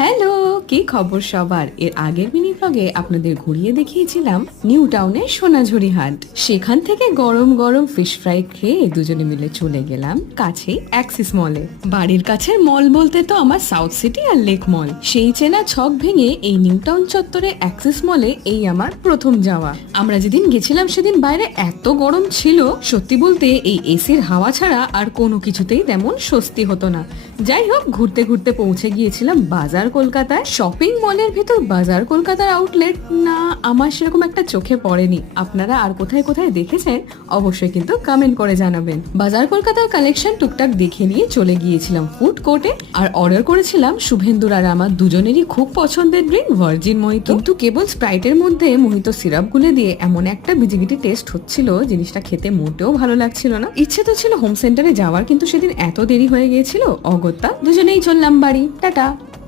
Hello, কি খবর সবার? এর আগের মিনি ব্লগে আপনাদের ঘুরিয়ে দেখিয়েছিলাম নিউ টাউনের সোনাঝুরি হাট। সেখান থেকে গরম গরম ফিশ ফ্রাই খেয়ে দুজনে মিলে চলে গেলাম কাছেই অ্যাক্সিস মলে। বাড়ির কাছের মল বলতে তো আমার সাউথ সিটি আর লেক মল। সেই চেনা ছক ভেঙে এই নিউ টাউন চত্বরে অ্যাক্সিস মলে এই আমার প্রথম যাওয়া। আমরা যেদিন গেছিলাম সেদিন বাইরে এত গরম ছিল, সত্যি বলতে এই এসির হাওয়া ছাড়া আর কোনো কিছুতেই তেমন স্বস্তি হতো না। যাই হোক, ঘুরতে ঘুরতে পৌঁছে গিয়েছিলাম বাজার কলকাতায়। শপিং মলের ভিতর বাজার কলকাতার আউটলেট না, আমার সেরকম একটা চোখে পড়েনি। আপনারা আর কোথায় কোথায় দেখেছেন অবশ্যই কিন্তু কমেন্ট করে জানাবেন। বাজার কলকাতার কালেকশন টুকটাক দেখে নিয়ে চলে গিয়েছিলাম ফুড কোর্টে আর অর্ডার করেছিলাম শুভেন্দুর আর আমার দুজনেরই খুব পছন্দের ড্রিঙ্ক ভার্জিন মোহিতো। কিন্তু কেবল স্প্রাইটের মধ্যে মোহিতো সিরাপ গুলে দিয়ে এমন একটা বিজিবিটি টেস্ট হচ্ছিল, জিনিসটা খেতে মোটেও ভালো লাগছিল না। ইচ্ছে তো ছিল হোম সেন্টারে যাওয়ার, কিন্তু সেদিন এত দেরি হয়ে গিয়েছিল অগত্যা দুজনেই চললাম বাড়ি। টাটা।